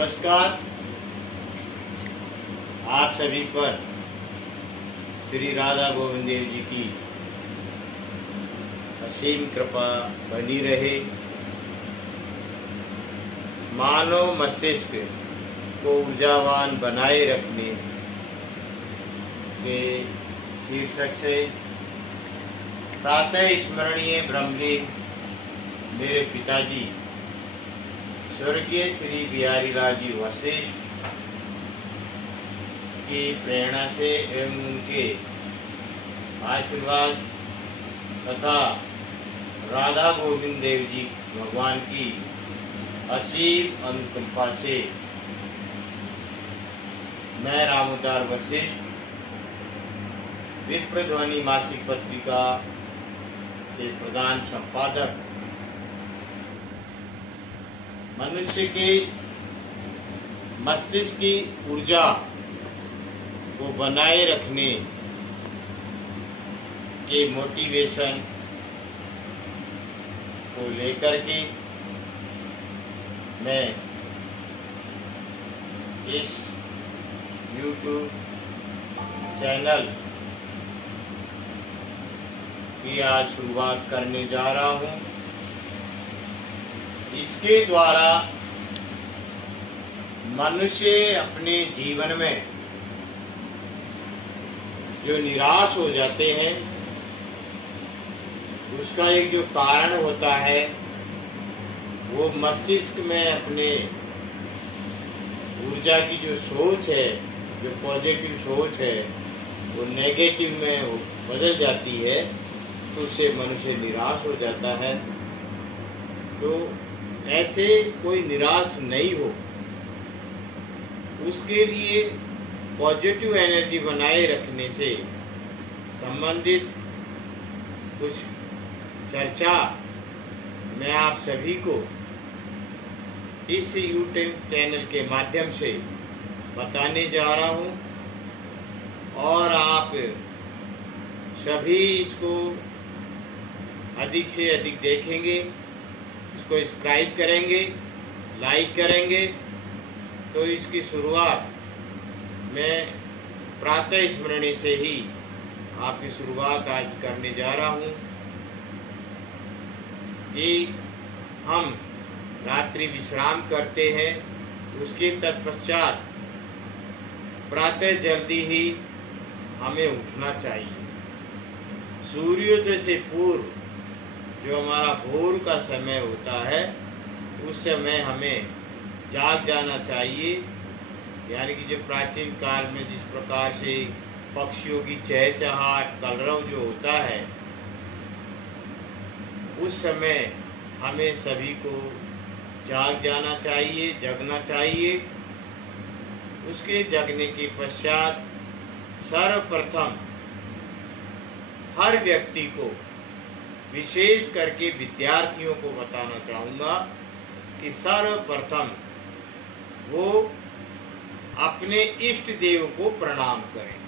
नमस्कार। आप सभी पर श्री राधा गोविंद देव जी की असीम कृपा बनी रहे। मानव मस्तिष्क को ऊर्जावान बनाए रखने के शीर्षक से प्रातः स्मरणीय ब्रह्मलीन मेरे पिताजी स्वर्गीय श्री बिहारी लाल जी वशिष्ठ की प्रेरणा से एवं उनके आशीर्वाद तथा राधा गोविंद देव जी भगवान की असीम अनुकंपा से मैं रामोदार वशिष्ठ विप्रध्वनि मासिक पत्रिका के प्रधान संपादक मनुष्य के मस्तिष्क की ऊर्जा को बनाए रखने के मोटिवेशन को लेकर के मैं इस YouTube चैनल की आज शुरुआत करने जा रहा हूँ। इसके द्वारा मनुष्य अपने जीवन में जो निराश हो जाते हैं उसका एक जो कारण होता है वो मस्तिष्क में अपने ऊर्जा की जो सोच है, जो पॉजिटिव सोच है, वो नेगेटिव में वो बदल जाती है, तो उससे मनुष्य निराश हो जाता है। तो ऐसे कोई निराश नहीं हो, उसके लिए पॉजिटिव एनर्जी बनाए रखने से संबंधित कुछ चर्चा मैं आप सभी को इस YouTube चैनल के माध्यम से बताने जा रहा हूँ और आप सभी इसको अधिक से अधिक देखेंगे, इसको सब्सक्राइब करेंगे, लाइक करेंगे। तो इसकी शुरुआत मैं प्रातः स्मरणी से ही आपकी शुरुआत आज करने जा रहा हूँ कि हम रात्रि विश्राम करते हैं, उसके तत्पश्चात प्रातः जल्दी ही हमें उठना चाहिए। सूर्योदय से पूर्व जो हमारा भोर का समय होता है उस समय हमें जाग जाना चाहिए। यानी कि जो प्राचीन काल में जिस प्रकार से पक्षियों की चहचहाट, कलरव जो होता है, उस समय हमें सभी को जाग जाना चाहिए, जगना चाहिए। उसके जगने के पश्चात सर्वप्रथम हर व्यक्ति को, विशेष करके विद्यार्थियों को बताना चाहूँगा कि सर्वप्रथम वो अपने इष्ट देव को प्रणाम करें।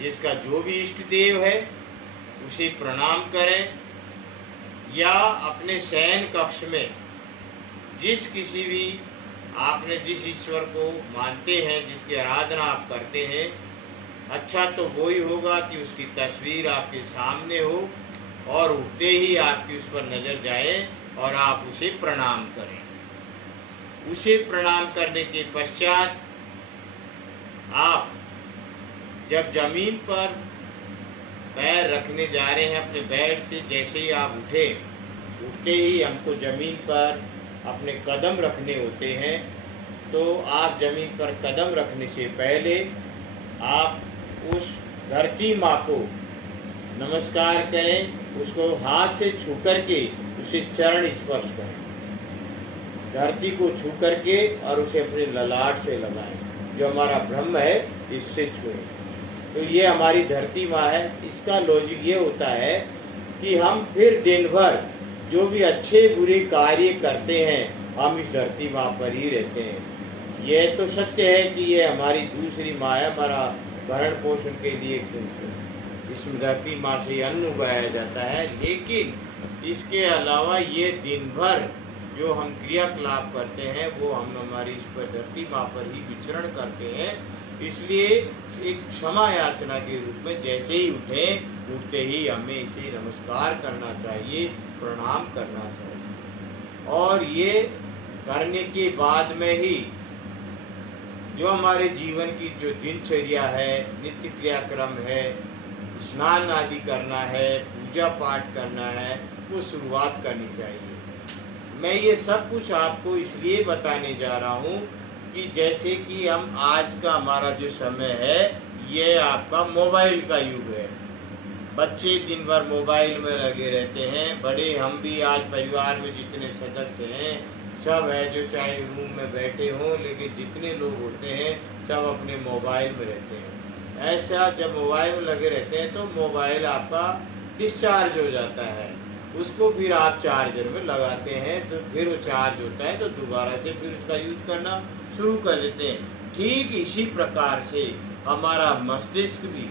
जिसका जो भी इष्ट देव है उसे प्रणाम करें, या अपने शयन कक्ष में जिस किसी भी आपने जिस ईश्वर को मानते हैं, जिसकी आराधना आप करते हैं, अच्छा तो वो ही होगा कि उसकी तस्वीर आपके सामने हो और उठते ही आपकी उस पर नजर जाए और आप उसे प्रणाम करें। उसे प्रणाम करने के पश्चात आप जब जमीन पर पैर रखने जा रहे हैं अपने बेड से, जैसे ही आप उठते ही हमको जमीन पर अपने कदम रखने होते हैं। तो आप जमीन पर कदम रखने से पहले आप उस धरती माँ को नमस्कार करें, उसको हाथ से छू करके उसे चरण स्पर्श करें, धरती को छू करके और उसे अपने ललाट से लगाएं। जो हमारा ब्रह्म है इससे छुएं। तो ये हमारी धरती माँ है। इसका लॉजिक ये होता है कि हम फिर दिन भर जो भी अच्छे बुरे कार्य करते हैं हम इस धरती माँ पर ही रहते हैं। यह तो सत्य है कि ये हमारी दूसरी माँ है, हमारा भरण पोषण के लिए इस धरती माँ से अन्न उगाया जाता है। लेकिन इसके अलावा ये दिन भर जो हम क्रियाकलाप करते हैं वो हम हमारी इस पर धरती माँ पर ही विचरण करते हैं। इसलिए एक क्षमा याचना के रूप में जैसे ही उठते ही हमें इसे नमस्कार करना चाहिए, प्रणाम करना चाहिए। और ये करने के बाद में ही जो हमारे जीवन की जो दिनचर्या है, नित्य क्रियाक्रम है, स्नान आदि करना है, पूजा पाठ करना है, वो शुरुआत करनी चाहिए। मैं ये सब कुछ आपको इसलिए बताने जा रहा हूँ कि जैसे कि हम आज का हमारा जो समय है ये आपका मोबाइल का युग है। बच्चे दिन भर मोबाइल में लगे रहते हैं, बड़े हम भी आज परिवार में जितने सदस्य हैं सब है, जो चाहे रूम में बैठे हों, लेकिन जितने लोग होते हैं सब अपने मोबाइल में रहते हैं। ऐसा जब मोबाइल में लगे रहते हैं तो मोबाइल आपका डिस्चार्ज हो जाता है, उसको फिर आप चार्जर में लगाते हैं तो फिर वो चार्ज होता है तो दोबारा से फिर उसका यूज करना शुरू कर देते हैं। ठीक इसी प्रकार से हमारा मस्तिष्क भी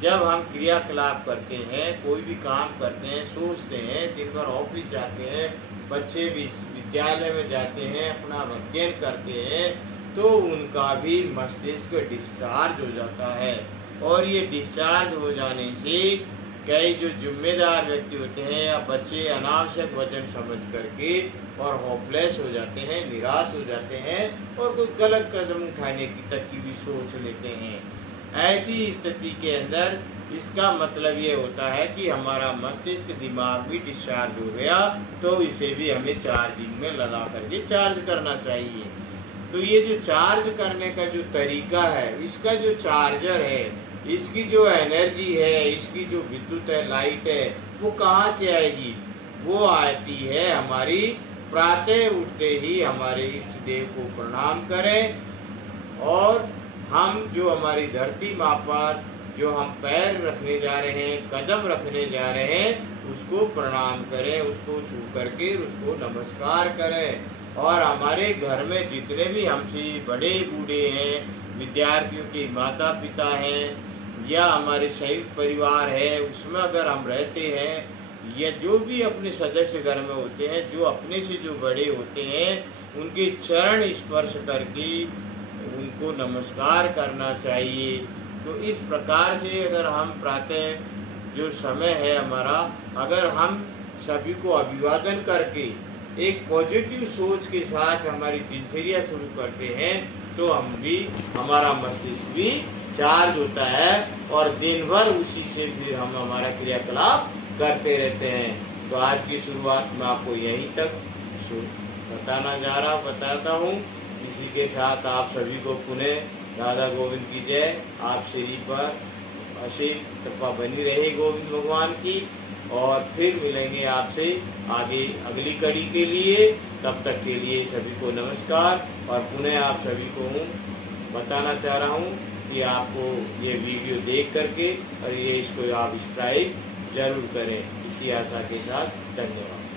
जब हम क्रियाकलाप करते हैं, कोई भी काम करते हैं, सोचते हैं, दिन भर ऑफिस जाते हैं, बच्चे भी विद्यालय में जाते हैं, अपना अध्ययन करते हैं, तो उनका भी मस्तिष्क डिस्चार्ज हो जाता है। और ये डिस्चार्ज हो जाने से कई जो जिम्मेदार व्यक्ति होते हैं या बच्चे अनावश्यक वजन समझ करके और होपलेस हो जाते हैं, निराश हो जाते हैं और कोई गलत कदम उठाने की तक की भी सोच लेते हैं। ऐसी स्थिति के अंदर इसका मतलब ये होता है कि हमारा मस्तिष्क दिमाग भी डिस्चार्ज हो गया, तो इसे भी हमें चार्जिंग में लगा करके चार्ज करना चाहिए। तो ये जो चार्ज करने का जो तरीका है, इसका जो चार्जर है, इसकी जो एनर्जी है, इसकी जो विद्युत है, लाइट है, वो कहाँ से आएगी? वो आती है हमारी प्रातः उठते ही हमारे इष्ट देव को प्रणाम करें और हम जो हमारी धरती माँ पर जो हम पैर रखने जा रहे हैं, कदम रखने जा रहे हैं, उसको प्रणाम करें, उसको छू करके उसको नमस्कार करें। और हमारे घर में जितने भी हमसे बड़े बूढ़े हैं, विद्यार्थियों के माता पिता हैं या हमारे संयुक्त परिवार है, उसमें अगर हम रहते हैं या जो भी अपने सदस्य घर में होते हैं, जो अपने से जो बड़े होते हैं, उनके चरण स्पर्श करके उनको नमस्कार करना चाहिए। तो इस प्रकार से अगर हम प्रातः जो समय है हमारा, अगर हम सभी को अभिवादन करके एक पॉजिटिव सोच के साथ हमारी दिनचर्या शुरू करते हैं तो हम भी, हमारा मस्तिष्क भी चार्ज होता है और दिन भर उसी से फिर हम हमारा क्रियाकलाप करते रहते हैं। तो आज की शुरुआत में आपको यहीं तक बताता हूँ। इसी के साथ आप सभी को पुनः राधा गोविंद की जय। आप श्री पर असीम कृपा बनी रहे गोविंद भगवान की, और फिर मिलेंगे आपसे आगे अगली कड़ी के लिए। तब तक के लिए सभी को नमस्कार। और पुनः आप सभी को बताना चाह रहा हूँ कि आपको ये वीडियो देख करके और ये इसको आप सब्सक्राइब जरूर करें। इसी आशा के साथ धन्यवाद।